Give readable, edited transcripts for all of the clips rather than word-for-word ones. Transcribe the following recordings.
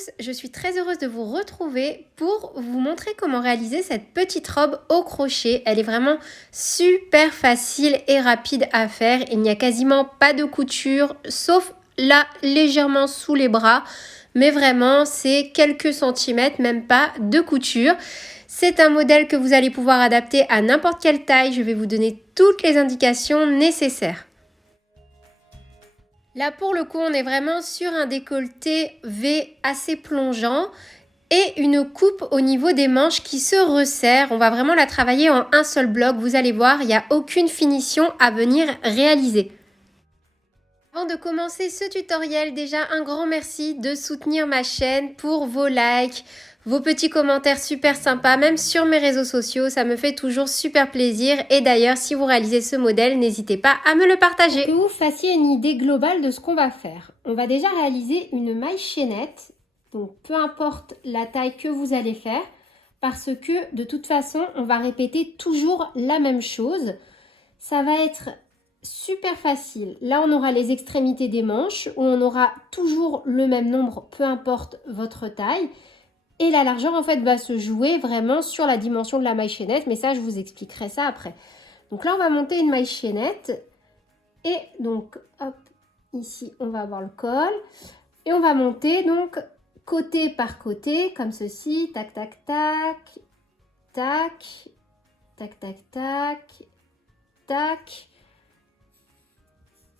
tous, je suis très heureuse de vous retrouver pour vous montrer comment réaliser cette petite robe au crochet. Elle est vraiment super facile et rapide à faire. Il n'y a quasiment pas de couture, sauf là légèrement sous les bras. Mais vraiment, c'est quelques centimètres, même pas de couture. C'est un modèle que vous allez pouvoir adapter à n'importe quelle taille. Je vais vous donner toutes les indications nécessaires. Là, pour le coup, on est vraiment sur un décolleté V assez plongeant et une coupe au niveau des manches qui se resserre. On va vraiment la travailler en un seul bloc. Vous allez voir, il n'y a aucune finition à venir réaliser. Avant de commencer ce tutoriel, déjà un grand merci de soutenir ma chaîne pour vos likes, vos petits commentaires super sympas, même sur mes réseaux sociaux, ça me fait toujours super plaisir. Et d'ailleurs, si vous réalisez ce modèle, n'hésitez pas à me le partager. Pour que vous fassiez une idée globale de ce qu'on va faire, on va déjà réaliser une maille chaînette, donc peu importe la taille que vous allez faire, parce que de toute façon, on va répéter toujours la même chose. Ça va être super facile. Là, on aura les extrémités des manches où on aura toujours le même nombre, peu importe votre taille. Et la largeur, en fait, va se jouer vraiment sur la dimension de la maille chaînette. Mais ça, je vous expliquerai ça après. Donc là, on va monter une maille chaînette. Et donc, hop, ici, on va avoir le col. Et on va monter donc côté par côté, comme ceci. Tac, tac, tac. Tac. Tac, tac, tac. Tac.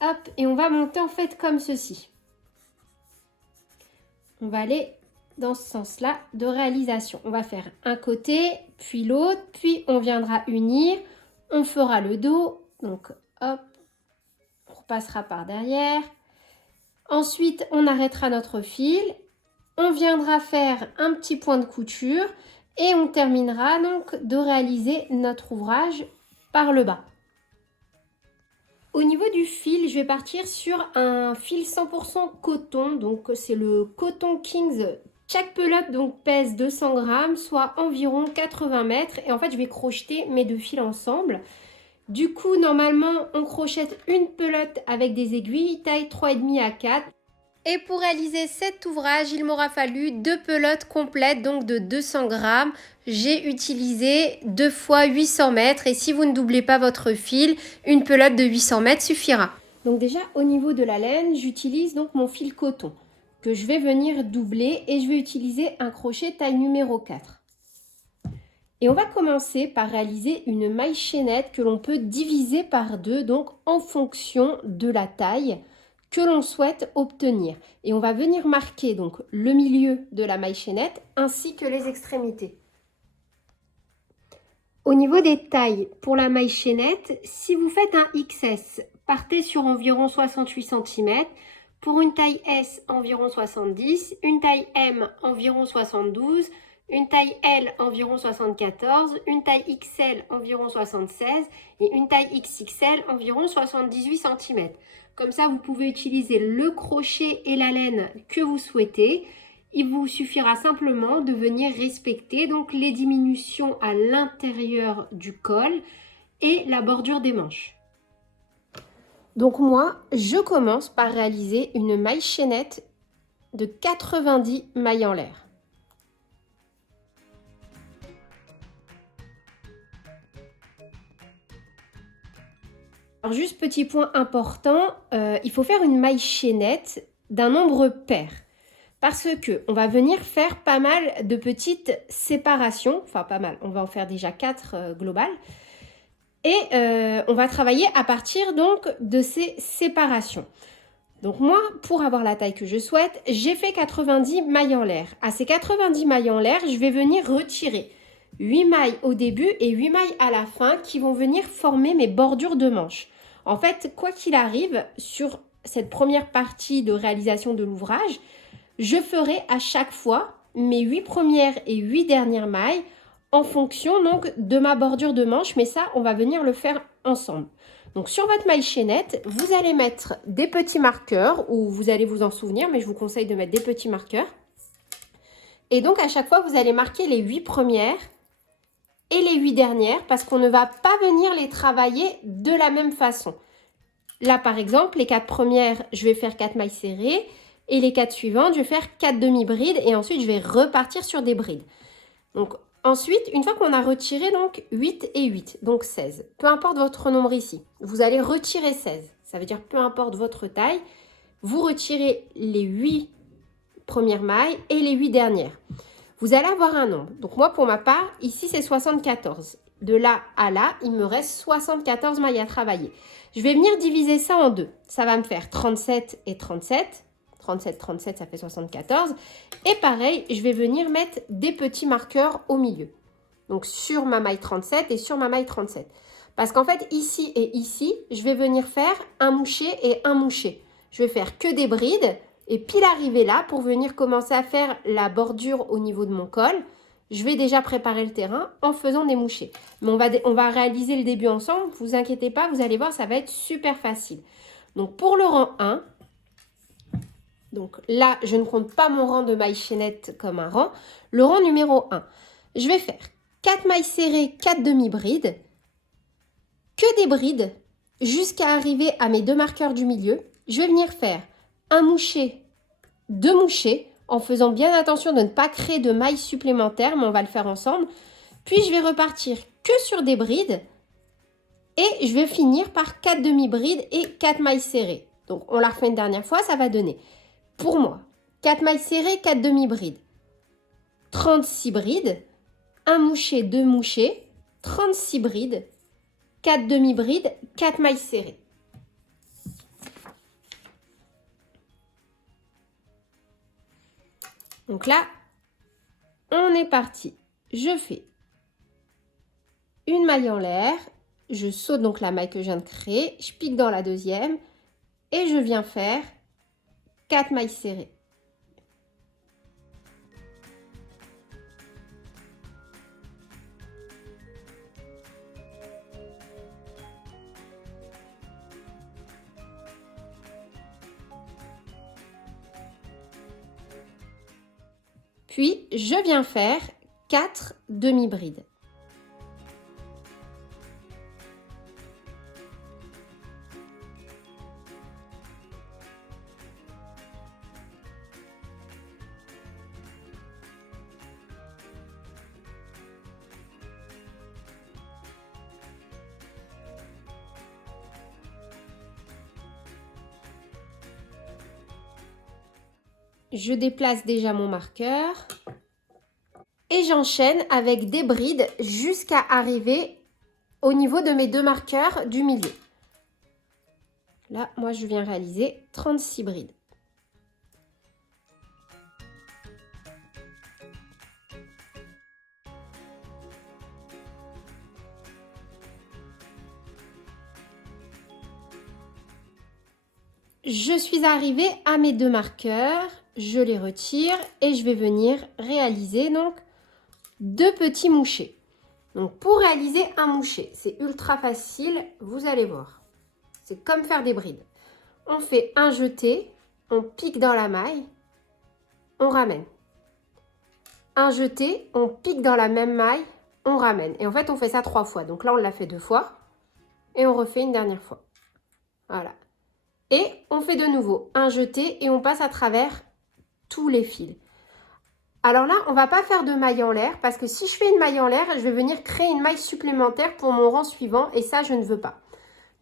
Hop, et on va monter en fait comme ceci. On va aller dans ce sens-là de réalisation. On va faire un côté, puis l'autre, puis on viendra unir. On fera le dos, donc hop, on repassera par derrière. Ensuite, on arrêtera notre fil. On viendra faire un petit point de couture et on terminera donc de réaliser notre ouvrage par le bas. Au niveau du fil, je vais partir sur un fil 100% coton, donc c'est le Coton Kings. Chaque pelote donc pèse 200 grammes, soit environ 80 mètres. Et en fait, je vais crocheter mes deux fils ensemble. Du coup, normalement, on crochette une pelote avec des aiguilles, taille 3,5 à 4. Et pour réaliser cet ouvrage, il m'aura fallu deux pelotes complètes, donc de 200 grammes. J'ai utilisé 2 fois 800 mètres et si vous ne doublez pas votre fil, une pelote de 800 mètres suffira. Donc déjà, au niveau de la laine, j'utilise donc mon fil coton que je vais venir doubler et je vais utiliser un crochet taille numéro 4. Et on va commencer par réaliser une maille chaînette que l'on peut diviser par deux, donc en fonction de la taille que l'on souhaite obtenir. Et on va venir marquer donc le milieu de la maille chaînette ainsi que les extrémités. Au niveau des tailles, pour la maille chaînette, si vous faites un XS, partez sur environ 68 cm. Pour une taille S, environ 70, une taille M, environ 72, une taille L, environ 74, une taille XL, environ 76 et une taille XXL, environ 78 cm. Comme ça, vous pouvez utiliser le crochet et la laine que vous souhaitez. Il vous suffira simplement de venir respecter donc les diminutions à l'intérieur du col et la bordure des manches. Donc moi, je commence par réaliser une maille chaînette de 90 mailles en l'air. Alors juste petit point important, il faut faire une maille chaînette d'un nombre pair. Parce que on va venir faire pas mal de petites séparations, enfin pas mal, on va en faire déjà 4 globales. Et on va travailler à partir donc de ces séparations. Donc moi, pour avoir la taille que je souhaite, j'ai fait 90 mailles en l'air. À ces 90 mailles en l'air, je vais venir retirer 8 mailles au début et 8 mailles à la fin qui vont venir former mes bordures de manches. En fait, quoi qu'il arrive, sur cette première partie de réalisation de l'ouvrage, je ferai à chaque fois mes 8 premières et 8 dernières mailles en fonction donc de ma bordure de manche, mais ça, on va venir le faire ensemble. Donc sur votre maille chaînette, vous allez mettre des petits marqueurs, ou vous allez vous en souvenir, mais je vous conseille de mettre des petits marqueurs. Et donc à chaque fois, vous allez marquer les 8 premières et les 8 dernières, parce qu'on ne va pas venir les travailler de la même façon. Là, par exemple, les 4 premières, je vais faire 4 mailles serrées, Et les 4 suivantes, je vais faire 4 demi-brides et ensuite je vais repartir sur des brides. Donc ensuite, une fois qu'on a retiré donc 8 et 8, donc 16, peu importe votre nombre ici, vous allez retirer 16. Ça veut dire peu importe votre taille, vous retirez les 8 premières mailles et les 8 dernières. Vous allez avoir un nombre. Donc moi, pour ma part, ici, c'est 74. De là à là, il me reste 74 mailles à travailler. Je vais venir diviser ça en deux. Ça va me faire 37 et 37. 37, 37, ça fait 74. Et pareil, je vais venir mettre des petits marqueurs au milieu. Donc sur ma maille 37 et sur ma maille 37. Parce qu'en fait, ici et ici, je vais venir faire un moucher et un moucher. Je vais faire que des brides. Et pile arrivé là, pour venir commencer à faire la bordure au niveau de mon col, je vais déjà préparer le terrain en faisant des mouchés. Mais on va réaliser le début ensemble, ne vous inquiétez pas, vous allez voir, ça va être super facile. Donc pour le rang 1, donc là, je ne compte pas mon rang de mailles chaînettes comme un rang. Le rang numéro 1, je vais faire 4 mailles serrées, 4 demi-brides, que des brides, jusqu'à arriver à mes deux marqueurs du milieu. Je vais venir faire un moucher, deux mouchés, en faisant bien attention de ne pas créer de mailles supplémentaires, mais on va le faire ensemble. Puis je vais repartir que sur des brides et je vais finir par 4 demi-brides et 4 mailles serrées. Donc on la refait une dernière fois, ça va donner, pour moi, 4 mailles serrées, 4 demi-brides, 36 brides, un moucher, deux mouchés, 36 brides, 4 demi-brides, 4 mailles serrées. Donc là, on est parti. Je fais une maille en l'air, je saute donc la maille que je viens de créer, je pique dans la deuxième et je viens faire 4 mailles serrées. Puis, je viens faire 4 demi-brides. Je déplace déjà mon marqueur et j'enchaîne avec des brides jusqu'à arriver au niveau de mes deux marqueurs du milieu. Là, moi, je viens réaliser 36 brides. Je suis arrivée à mes deux marqueurs, je les retire et je vais venir réaliser donc deux petits mouchés. Donc pour réaliser un moucher, c'est ultra facile, vous allez voir. C'est comme faire des brides. On fait un jeté, on pique dans la maille, on ramène. Un jeté, on pique dans la même maille, on ramène. Et en fait, on fait ça 3 fois. Donc là, on l'a fait 2 fois et on refait une dernière fois. Voilà. Et on fait de nouveau un jeté et on passe à travers tous les fils. Alors là, on ne va pas faire de maille en l'air parce que si je fais une maille en l'air, je vais venir créer une maille supplémentaire pour mon rang suivant et ça, je ne veux pas.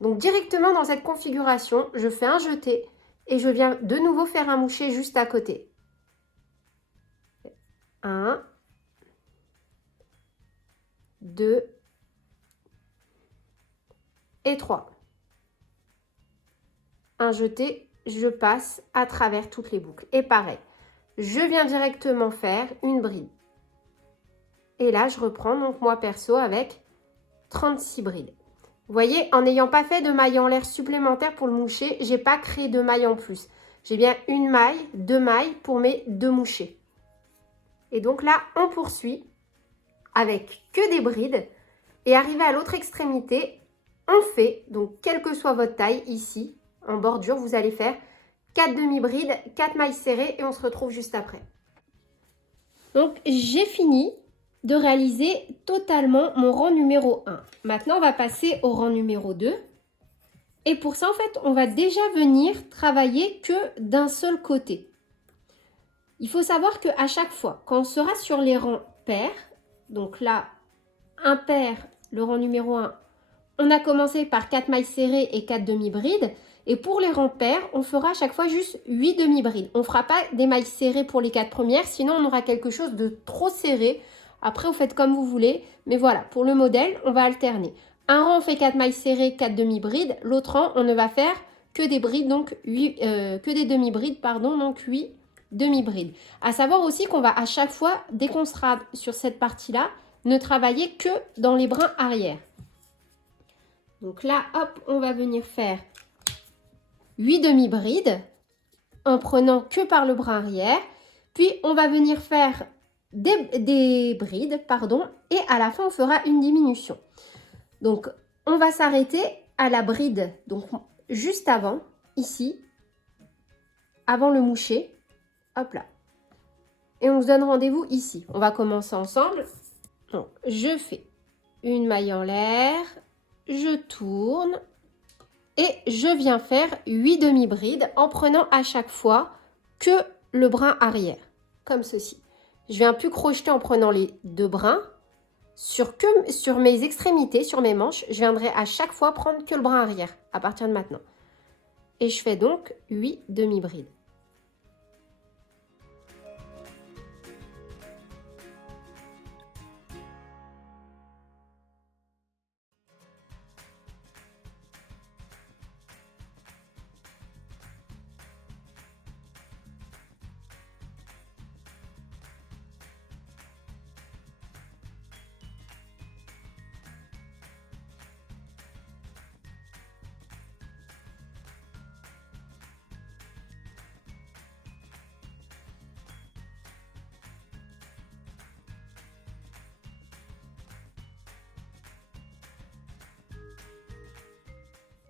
Donc directement dans cette configuration, je fais un jeté et je viens de nouveau faire un moucher juste à côté. 1, 2 et 3. Un jeté, je passe à travers toutes les boucles. Et pareil, je viens directement faire une bride. Et là, je reprends donc moi perso avec 36 brides. Vous voyez, en n'ayant pas fait de maille en l'air supplémentaire pour le moucher, je n'ai pas créé de maille en plus. J'ai bien une maille, 2 mailles pour mes 2 mouchés. Et donc là, on poursuit avec que des brides. Et arrivé à l'autre extrémité, on fait, donc quelle que soit votre taille, ici, en bordure, vous allez faire 4 demi-brides, 4 mailles serrées et on se retrouve juste après. Donc, j'ai fini de réaliser totalement mon rang numéro 1. Maintenant, on va passer au rang numéro 2. Et pour ça, en fait, on va déjà venir travailler que d'un seul côté. Il faut savoir qu'à chaque fois, quand on sera sur les rangs pairs, donc là, impair, le rang numéro 1, on a commencé par 4 mailles serrées et 4 demi-brides. Et pour les rangs pairs, on fera à chaque fois juste 8 demi-brides. On ne fera pas des mailles serrées pour les 4 premières, sinon on aura quelque chose de trop serré. Après, vous faites comme vous voulez. Mais voilà, pour le modèle, on va alterner. Un rang, on fait 4 mailles serrées, 4 demi-brides. L'autre rang, on ne va faire que des brides, donc que des demi-brides, pardon, donc 8 demi-brides. À savoir aussi qu'on va à chaque fois, dès qu'on sera sur cette partie-là, ne travailler que dans les brins arrière. Donc là, hop, on va venir faire 8 demi-brides en prenant que par le bras arrière. Puis, on va venir faire des brides, pardon, et à la fin, on fera une diminution. Donc, on va s'arrêter à la bride, donc juste avant, ici, avant le moucher. Hop là. Et on se donne rendez-vous ici. On va commencer ensemble. Donc, je fais une maille en l'air, je tourne et je viens faire 8 demi-brides en prenant à chaque fois que le brin arrière, comme ceci. Je viens plus crocheter en prenant les deux brins. Sur mes extrémités, sur mes manches, je viendrai à chaque fois prendre que le brin arrière à partir de maintenant. Et je fais donc 8 demi-brides.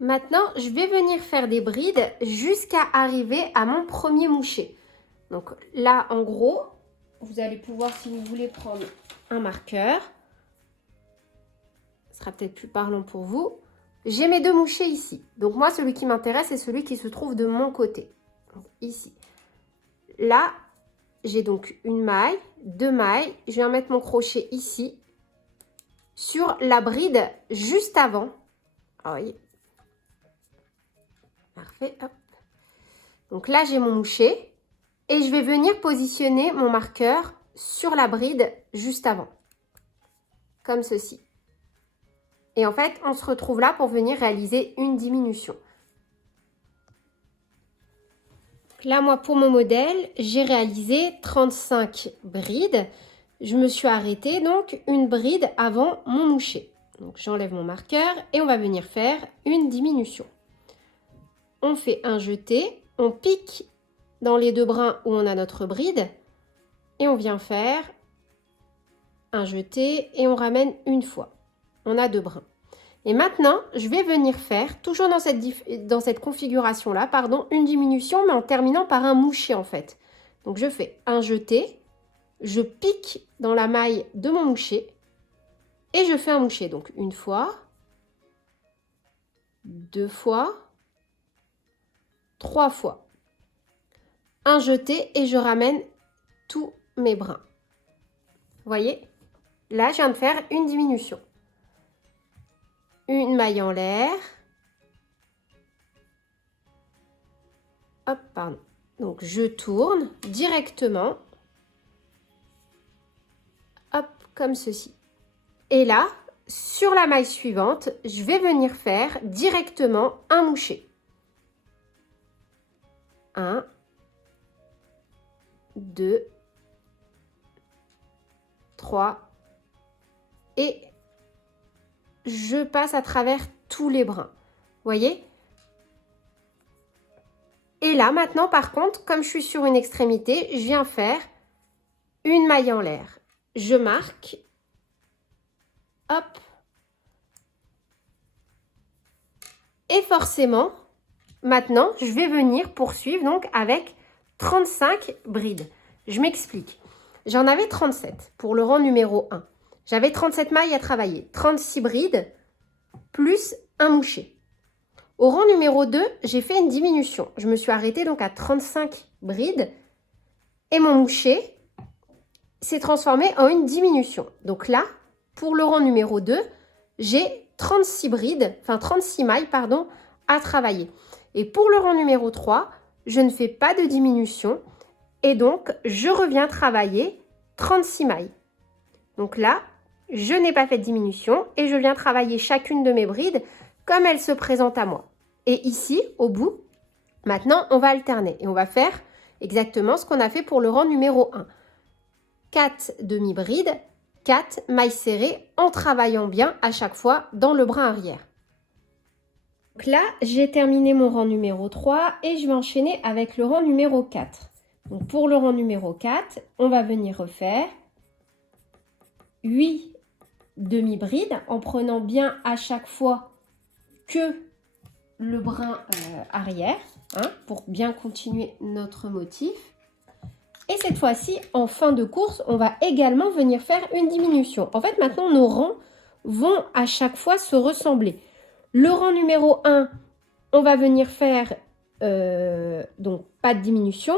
Maintenant, je vais venir faire des brides jusqu'à arriver à mon premier moucher. Donc là, en gros, vous allez pouvoir, si vous voulez, prendre un marqueur. Ce sera peut-être plus parlant pour vous. J'ai mes deux mouchers ici. Donc moi, celui qui m'intéresse, c'est celui qui se trouve de mon côté. Donc, ici. Là, j'ai donc une maille, deux mailles. Je viens mettre mon crochet ici, sur la bride juste avant. Ah, voyez. Parfait, hop. Donc là, j'ai mon moucher et je vais venir positionner mon marqueur sur la bride juste avant, comme ceci. Et en fait, on se retrouve là pour venir réaliser une diminution. Là, moi, pour mon modèle, j'ai réalisé 35 brides. Je me suis arrêtée, donc, une bride avant mon moucher. Donc, j'enlève mon marqueur et on va venir faire une diminution. On fait un jeté, on pique dans les deux brins où on a notre bride et on vient faire un jeté et on ramène une fois. On a deux brins. Et maintenant, je vais venir faire, toujours dans cette configuration-là, pardon, une diminution, mais en terminant par un moucher en fait. Donc je fais un jeté, je pique dans la maille de mon moucher et je fais un moucher. Donc une fois, deux fois, trois fois. Un jeté et je ramène tous mes brins. Vous voyez? Là, je viens de faire une diminution. Une maille en l'air. Hop, pardon. Donc, je tourne directement. Hop, comme ceci. Et là, sur la maille suivante, je vais venir faire directement un moucher. 1, 2, 3 et je passe à travers tous les brins. Vous voyez? Et là, maintenant, par contre, comme je suis sur une extrémité, je viens faire une maille en l'air. Je marque. Hop. Et forcément, maintenant, je vais venir poursuivre donc avec 35 brides. Je m'explique. J'en avais 37 pour le rang numéro 1. J'avais 37 mailles à travailler, 36 brides plus un moucher. Au rang numéro 2, j'ai fait une diminution. Je me suis arrêtée donc à 35 brides Et mon moucher s'est transformé en une diminution. Donc là, pour le rang numéro 2, j'ai 36 brides, enfin 36 mailles, pardon, à travailler. Et pour le rang numéro 3, je ne fais pas de diminution et donc je reviens travailler 36 mailles. Donc là, je n'ai pas fait de diminution et je viens travailler chacune de mes brides comme elles se présentent à moi. Et ici, au bout, maintenant, on va alterner et on va faire exactement ce qu'on a fait pour le rang numéro 1. 4 demi-brides, 4 mailles serrées en travaillant bien à chaque fois dans le brin arrière. Donc là, j'ai terminé mon rang numéro 3 et je vais enchaîner avec le rang numéro 4. Donc pour le rang numéro 4, on va venir refaire 8 demi-brides en prenant bien à chaque fois que le brin arrière, pour bien continuer notre motif. Et cette fois-ci, en fin de course, on va également venir faire une diminution. En fait, maintenant, nos rangs vont à chaque fois se ressembler. Le rang numéro 1, on va venir faire donc pas de diminution.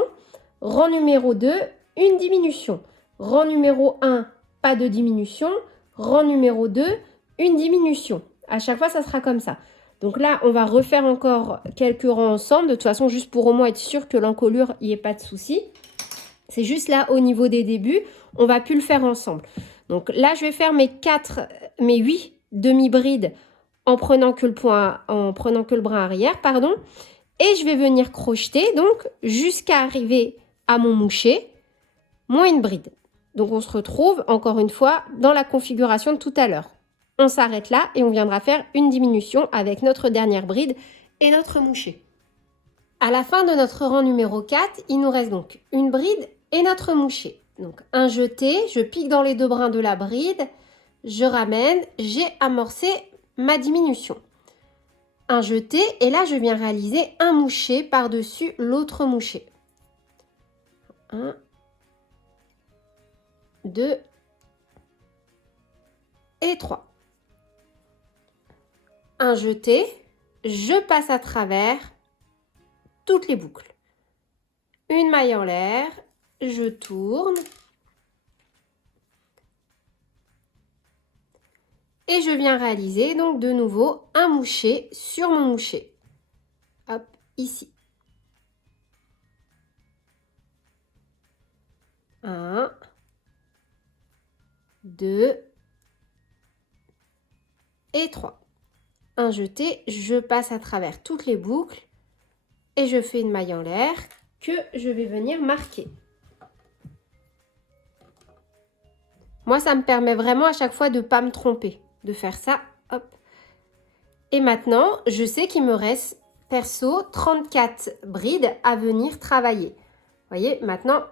Rang numéro 2, une diminution. Rang numéro 1, pas de diminution. Rang numéro 2, une diminution. À chaque fois, ça sera comme ça. Donc là, on va refaire encore quelques rangs ensemble. De toute façon, juste pour au moins être sûr que l'encolure, il n'y ait pas de souci. C'est juste là, au niveau des débuts, on va plus le faire ensemble. Donc là, je vais faire mes 8 demi-brides en prenant que le brin arrière, pardon. Et je vais venir crocheter, donc, jusqu'à arriver à mon moucher, moins une bride. Donc, on se retrouve, encore une fois, dans la configuration de tout à l'heure. On s'arrête là et on viendra faire une diminution avec notre dernière bride et notre moucher. À la fin de notre rang numéro 4, il nous reste donc une bride et notre moucher. Donc un jeté, je pique dans les deux brins de la bride, je ramène, j'ai amorcé ma diminution. Un jeté et là je viens réaliser un moucher par-dessus l'autre moucher. 1, 2 et 3. Un jeté, je passe à travers toutes les boucles. Une maille en l'air, je tourne et je viens réaliser donc de nouveau un moucher sur mon moucher. Hop, ici. 1, 2 et 3. Un jeté, je passe à travers toutes les boucles et je fais une maille en l'air que je vais venir marquer. Moi, ça me permet vraiment à chaque fois de ne pas me tromper, de faire ça, hop. Et maintenant, je sais qu'il me reste, perso, 34 brides à venir travailler. Vous voyez, maintenant,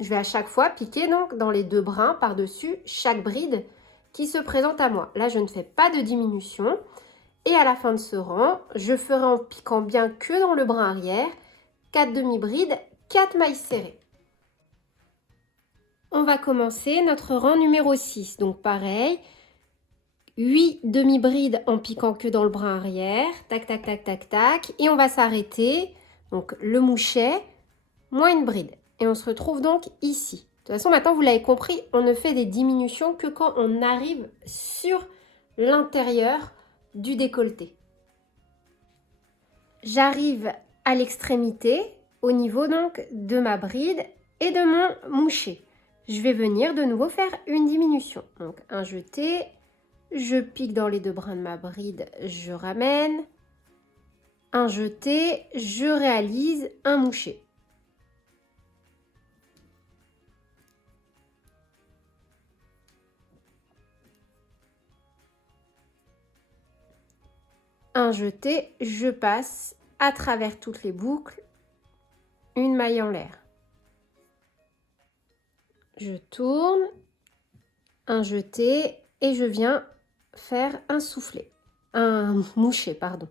je vais à chaque fois piquer donc dans les deux brins par-dessus chaque bride qui se présente à moi. Là, je ne fais pas de diminution. Et à la fin de ce rang, je ferai en piquant bien que dans le brin arrière, 4 demi-brides, 4 mailles serrées. On va commencer notre rang numéro 6. Donc pareil, 8 demi-brides en piquant que dans le brin arrière. Tac, tac, tac, tac, tac. Et on va s'arrêter. Donc le mouchet, moins une bride. Et on se retrouve donc ici. De toute façon, maintenant, vous l'avez compris, on ne fait des diminutions que quand on arrive sur l'intérieur du décolleté. J'arrive à l'extrémité, au niveau donc de ma bride et de mon moucher. Je vais venir de nouveau faire une diminution. Donc un jeté, je pique dans les deux brins de ma bride, je ramène. Un jeté, je réalise un moucher. Un jeté, je passe à travers toutes les boucles, une maille en l'air. Je tourne, un jeté et je viens faire un soufflet, un moucher, pardon.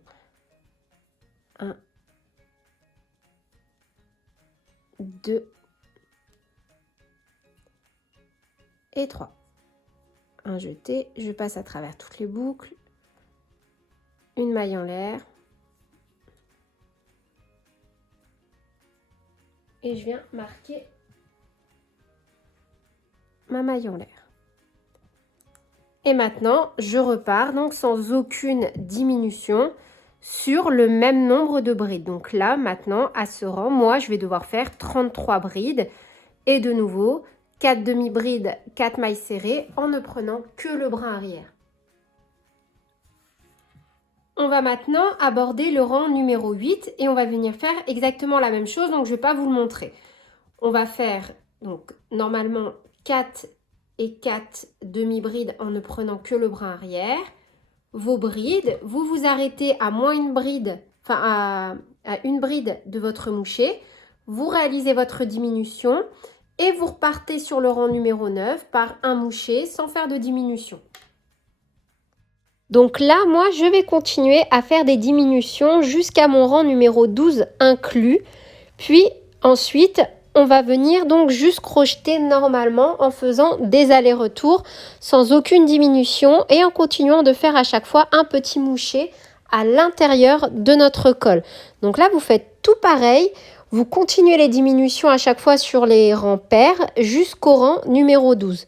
1, 2 et 3. Un jeté, je passe à travers toutes les boucles, une maille en l'air et je viens marquer ma maille en l'air. Et maintenant, je repars donc sans aucune diminution sur le même nombre de brides. Donc là, maintenant, à ce rang, moi, je vais devoir faire 33 brides. Et de nouveau, 4 demi-brides, 4 mailles serrées en ne prenant que le brin arrière. On va maintenant aborder le rang numéro 8 et on va venir faire exactement la même chose. Donc, je ne vais pas vous le montrer. On va faire donc normalement 4 et 4 demi-brides en ne prenant que le brin arrière. Vos brides, vous vous arrêtez à moins une bride, enfin à une bride de votre moucher. Vous réalisez votre diminution et vous repartez sur le rang numéro 9 par un moucher sans faire de diminution. Donc là, moi, je vais continuer à faire des diminutions jusqu'à mon rang numéro 12 inclus. Puis ensuite, on va venir donc juste crocheter normalement en faisant des allers-retours sans aucune diminution et en continuant de faire à chaque fois un petit moucher à l'intérieur de notre col. Donc là, vous faites tout pareil. Vous continuez les diminutions à chaque fois sur les rangs pairs jusqu'au rang numéro 12.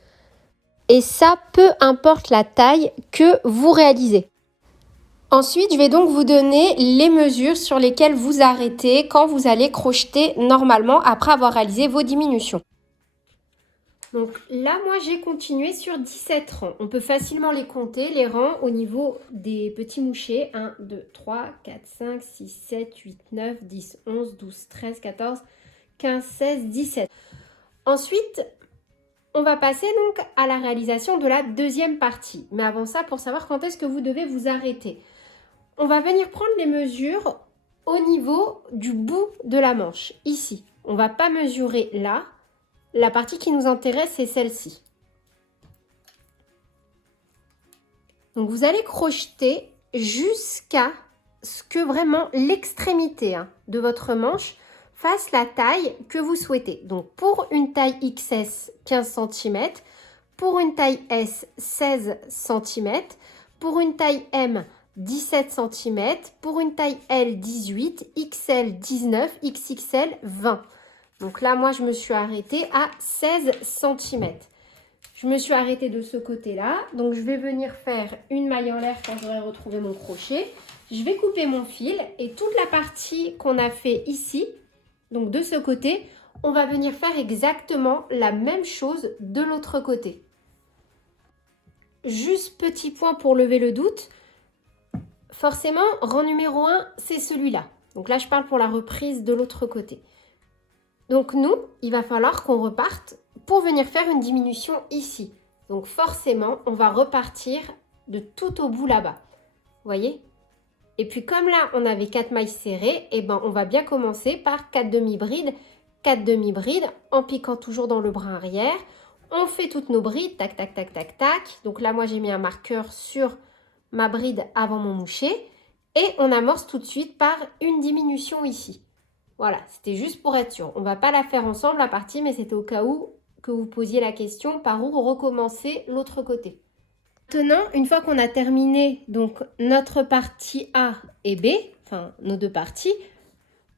Et ça, peu importe la taille que vous réalisez. Ensuite, je vais donc vous donner les mesures sur lesquelles vous arrêtez quand vous allez crocheter normalement après avoir réalisé vos diminutions. Donc là, moi, j'ai continué sur 17 rangs. On peut facilement les compter, les rangs au niveau des petits mouchers. 1, 2, 3, 4, 5, 6, 7, 8, 9, 10, 11, 12, 13, 14, 15, 16, 17. Ensuite, on va passer donc à la réalisation de la deuxième partie. Mais avant ça, pour savoir quand est-ce que vous devez vous arrêter, on va venir prendre les mesures au niveau du bout de la manche, ici. On ne va pas mesurer là. La partie qui nous intéresse, c'est celle-ci. Donc, vous allez crocheter jusqu'à ce que vraiment l'extrémité de votre manche fasse la taille que vous souhaitez. Donc, pour une taille XS, 15 cm. Pour une taille S, 16 cm. Pour une taille M, 17 cm. Pour une taille L, 18. XL, 19. XXL, 20. Donc là, moi, je me suis arrêtée à 16 cm. Je me suis arrêtée de ce côté-là. Donc, je vais venir faire une maille en l'air quand j'aurai retrouvé mon crochet. Je vais couper mon fil et toute la partie qu'on a fait ici, donc de ce côté, on va venir faire exactement la même chose de l'autre côté. Juste petit point pour lever le doute. Forcément, rang numéro 1, c'est celui-là. Donc là, je parle pour la reprise de l'autre côté. Donc nous, il va falloir qu'on reparte pour venir faire une diminution ici. Donc forcément, on va repartir de tout au bout là-bas. Vous voyez? Et puis comme là, on avait 4 mailles serrées, et ben on va bien commencer par 4 demi-brides. 4 demi-brides en piquant toujours dans le brin arrière. On fait toutes nos brides, tac, tac, tac, tac, tac. Donc là, moi, j'ai mis un marqueur sur ma bride avant mon moucher. Et on amorce tout de suite par une diminution ici. Voilà, c'était juste pour être sûr. On ne va pas la faire ensemble la partie, mais c'était au cas où que vous posiez la question par où recommencer l'autre côté. Maintenant, une fois qu'on a terminé donc notre partie A et B, enfin nos deux parties,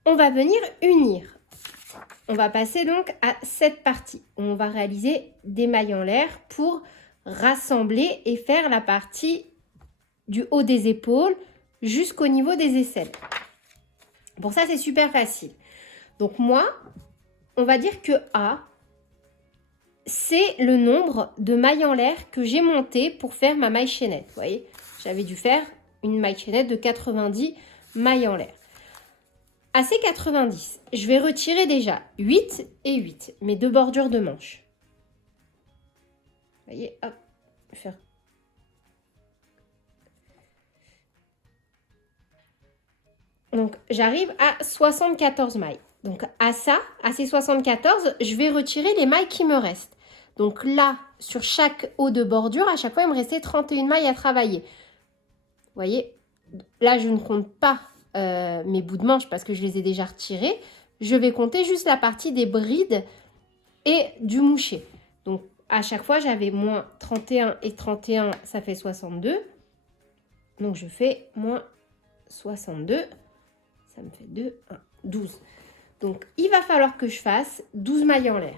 on va venir unir. On va passer donc à cette partie. On va réaliser des mailles en l'air pour rassembler et faire la partie du haut des épaules jusqu'au niveau des aisselles. Pour ça, c'est super facile. Donc moi, on va dire que A, c'est le nombre de mailles en l'air que j'ai monté pour faire ma maille chaînette. Vous voyez, j'avais dû faire une maille chaînette de 90 mailles en l'air. À ces 90, je vais retirer déjà 8 et 8, mes deux bordures de manches. Vous voyez, hop, faire. Donc, j'arrive à 74 mailles. Donc, à ces 74, je vais retirer les mailles qui me restent. Donc là, sur chaque haut de bordure, à chaque fois, il me restait 31 mailles à travailler. Vous voyez, là, je ne compte pas mes bouts de manche parce que je les ai déjà retirés. Je vais compter juste la partie des brides et du moucher. Donc, à chaque fois, j'avais moins 31 et 31, ça fait 62. Donc, je fais moins 62. Ça me fait 2, 1, 12. Donc, il va falloir que je fasse 12 mailles en l'air.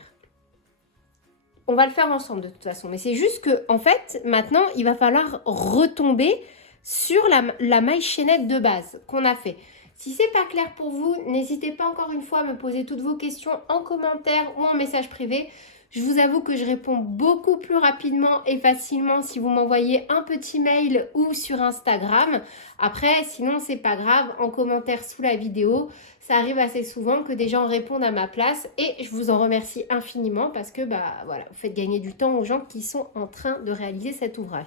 on va le faire ensemble de toute façon. Mais c'est juste que, en fait, maintenant, il va falloir retomber sur la maille chaînette de base qu'on a fait. Si c'est pas clair pour vous, n'hésitez pas encore une fois à me poser toutes vos questions en commentaire ou en message privé. Je vous avoue que je réponds beaucoup plus rapidement et facilement si vous m'envoyez un petit mail ou sur Instagram. Après, sinon, c'est pas grave, en commentaire sous la vidéo, ça arrive assez souvent que des gens répondent à ma place et je vous en remercie infiniment parce que voilà, vous faites gagner du temps aux gens qui sont en train de réaliser cet ouvrage.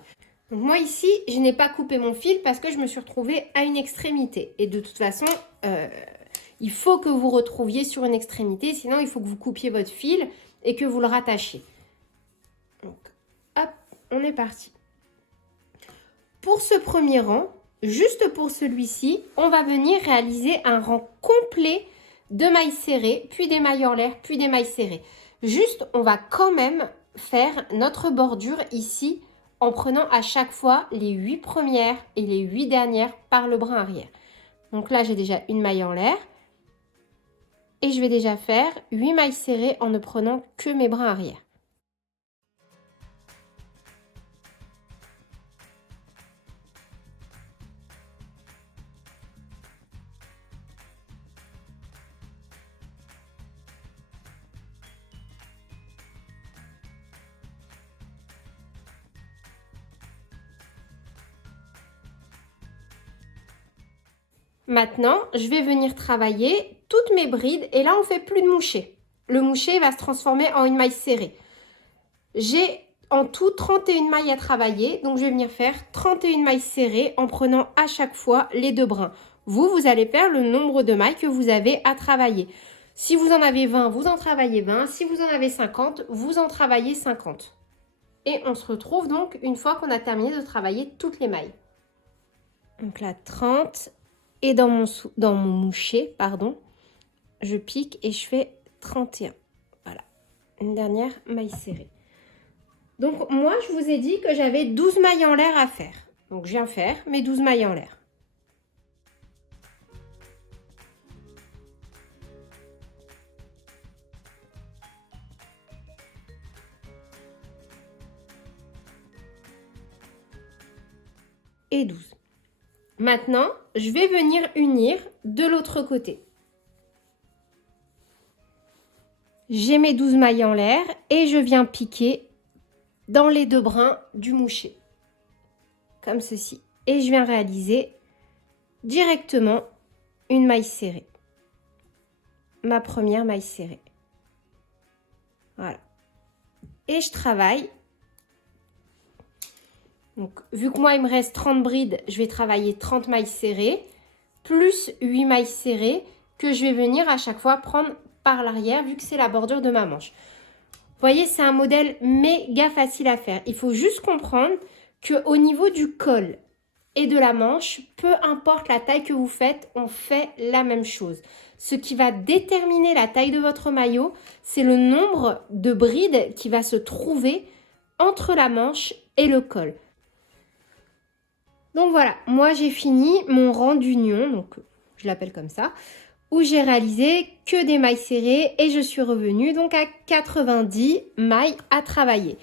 Donc moi ici, je n'ai pas coupé mon fil parce que je me suis retrouvée à une extrémité. Et de toute façon, il faut que vous retrouviez sur une extrémité, sinon il faut que vous coupiez votre fil et que vous le rattachiez. Donc, hop, on est parti. Pour ce premier rang, juste pour celui-ci, on va venir réaliser un rang complet de mailles serrées, puis des mailles en l'air, puis des mailles serrées. Juste, on va quand même faire notre bordure ici en prenant à chaque fois les 8 premières et les 8 dernières par le brin arrière. Donc là, j'ai déjà une maille en l'air. Et je vais déjà faire 8 mailles serrées en ne prenant que mes brins arrière. Maintenant, je vais venir travailler toutes mes brides et là, on ne fait plus de moucher. Le moucher va se transformer en une maille serrée. J'ai en tout 31 mailles à travailler, donc je vais venir faire 31 mailles serrées en prenant à chaque fois les 2 brins. Vous allez faire le nombre de mailles que vous avez à travailler. Si vous en avez 20, vous en travaillez 20. Si vous en avez 50, vous en travaillez 50. Et on se retrouve donc une fois qu'on a terminé de travailler toutes les mailles. Donc là, 30. Et dans mon moucher, je pique et je fais 31. Voilà, une dernière maille serrée. Donc moi, je vous ai dit que j'avais 12 mailles en l'air à faire. Donc je viens faire mes 12 mailles en l'air. Et 12. Maintenant, je vais venir unir de l'autre côté. J'ai mes 12 mailles en l'air et je viens piquer dans les 2 brins du moucher. Comme ceci. Et je viens réaliser directement une maille serrée. Ma première maille serrée. Voilà. Et je travaille. Donc, vu que moi, il me reste 30 brides, je vais travailler 30 mailles serrées, plus 8 mailles serrées que je vais venir à chaque fois prendre par l'arrière, vu que c'est la bordure de ma manche. Vous voyez, c'est un modèle méga facile à faire. Il faut juste comprendre qu'au niveau du col et de la manche, peu importe la taille que vous faites, on fait la même chose. Ce qui va déterminer la taille de votre maillot, c'est le nombre de brides qui va se trouver entre la manche et le col. Donc voilà, moi j'ai fini mon rang d'union, donc je l'appelle comme ça, où j'ai réalisé que des mailles serrées et je suis revenue donc à 90 mailles à travailler.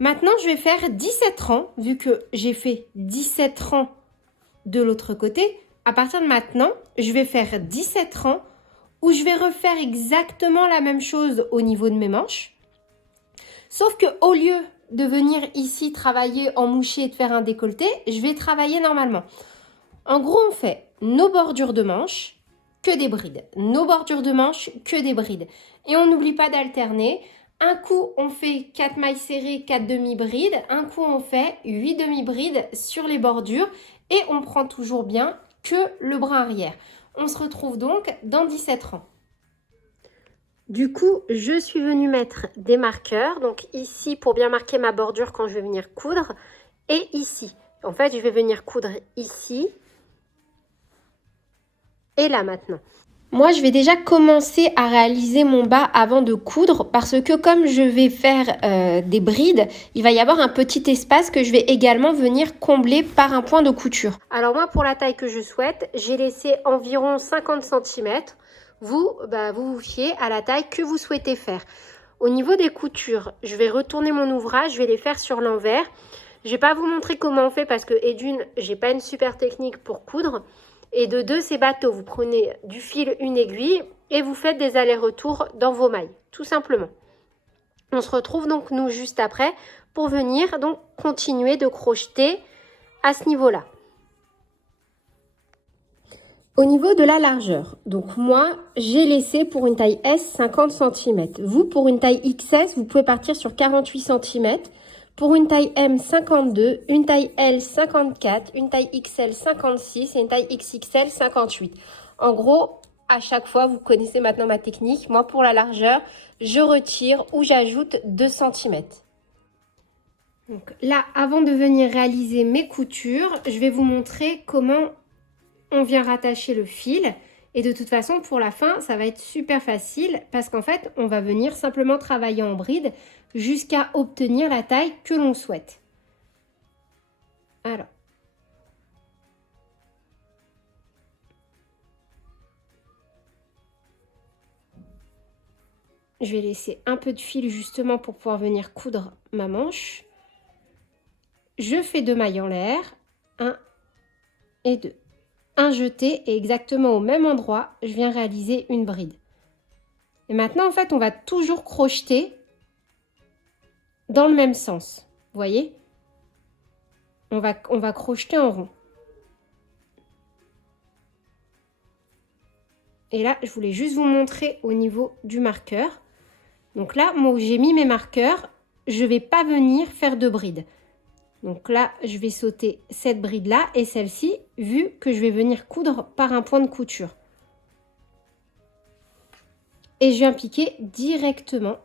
Maintenant, je vais faire 17 rangs, vu que j'ai fait 17 rangs de l'autre côté. À partir de maintenant, je vais faire 17 rangs où je vais refaire exactement la même chose au niveau de mes manches. Sauf qu'au lieu de venir ici travailler en moucher et de faire un décolleté, je vais travailler normalement. En gros, on fait nos bordures de manches, que des brides. Nos bordures de manches, que des brides. Et on n'oublie pas d'alterner. Un coup, on fait 4 mailles serrées, 4 demi-brides. Un coup, on fait 8 demi-brides sur les bordures. Et on prend toujours bien que le brin arrière. On se retrouve donc dans 17 rangs. Du coup, je suis venue mettre des marqueurs. Donc ici, pour bien marquer ma bordure quand je vais venir coudre. Et ici. En fait, je vais venir coudre ici. Et là maintenant. Moi, je vais déjà commencer à réaliser mon bas avant de coudre parce que comme je vais faire des brides, il va y avoir un petit espace que je vais également venir combler par un point de couture. Alors moi, pour la taille que je souhaite, j'ai laissé environ 50 cm. Vous vous fiez à la taille que vous souhaitez faire. Au niveau des coutures, je vais retourner mon ouvrage, je vais les faire sur l'envers. Je ne vais pas vous montrer comment on fait parce que, et d'une, j'ai pas une super technique pour coudre. Et de deux, c'est bateau. Vous prenez du fil, une aiguille et vous faites des allers-retours dans vos mailles, tout simplement. On se retrouve donc nous juste après pour venir donc continuer de crocheter à ce niveau-là. Au niveau de la largeur, donc moi j'ai laissé pour une taille S 50 cm. Vous pour une taille XS, vous pouvez partir sur 48 cm. Pour une taille M 52, une taille L 54, une taille XL 56 et une taille XXL 58. En gros, à chaque fois, vous connaissez maintenant ma technique. Moi pour la largeur, je retire ou j'ajoute 2 cm. Donc là, avant de venir réaliser mes coutures, je vais vous montrer comment on vient rattacher le fil. Et de toute façon, pour la fin, ça va être super facile parce qu'en fait, on va venir simplement travailler en bride jusqu'à obtenir la taille que l'on souhaite. Alors. Je vais laisser un peu de fil justement pour pouvoir venir coudre ma manche. Je fais 2 mailles en l'air, 1 et 2. Un jeté et exactement au même endroit, je viens réaliser une bride. Et maintenant, en fait, on va toujours crocheter dans le même sens. Vous voyez? On va crocheter en rond. Et là, je voulais juste vous montrer au niveau du marqueur. Donc là, moi où j'ai mis mes marqueurs, je ne vais pas venir faire de bride. Donc là, je vais sauter cette bride-là et celle-ci, vu que je vais venir coudre par un point de couture. Et je viens piquer directement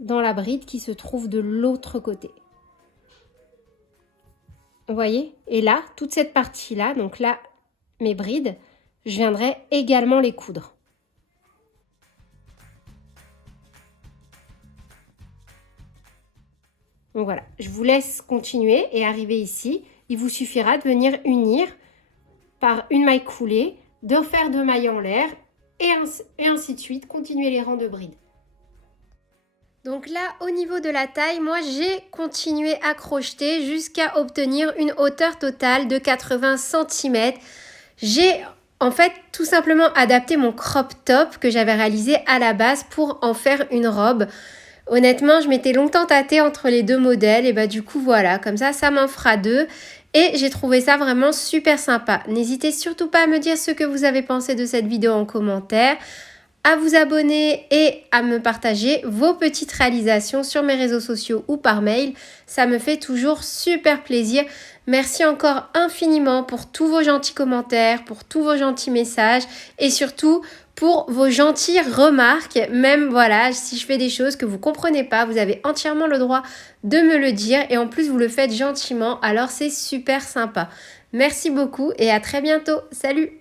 dans la bride qui se trouve de l'autre côté. Vous voyez? Et là, toute cette partie-là, donc là, mes brides, je viendrai également les coudre. Donc voilà, je vous laisse continuer et arriver ici. Il vous suffira de venir unir par une maille coulée, de faire 2 mailles en l'air et ainsi de suite, continuer les rangs de brides. Donc là, au niveau de la taille, moi j'ai continué à crocheter jusqu'à obtenir une hauteur totale de 80 cm. J'ai en fait tout simplement adapté mon crop top que j'avais réalisé à la base pour en faire une robe. Honnêtement, je m'étais longtemps tâtée entre les deux modèles et bah du coup voilà, comme ça m'en fera 2 et j'ai trouvé ça vraiment super sympa. N'hésitez surtout pas à me dire ce que vous avez pensé de cette vidéo en commentaire, à vous abonner et à me partager vos petites réalisations sur mes réseaux sociaux ou par mail. Ça me fait toujours super plaisir. Merci encore infiniment pour tous vos gentils commentaires, pour tous vos gentils messages et surtout pour vos gentilles remarques. Même voilà, si je fais des choses que vous ne comprenez pas, vous avez entièrement le droit de me le dire et en plus vous le faites gentiment, alors c'est super sympa. Merci beaucoup et à très bientôt. Salut!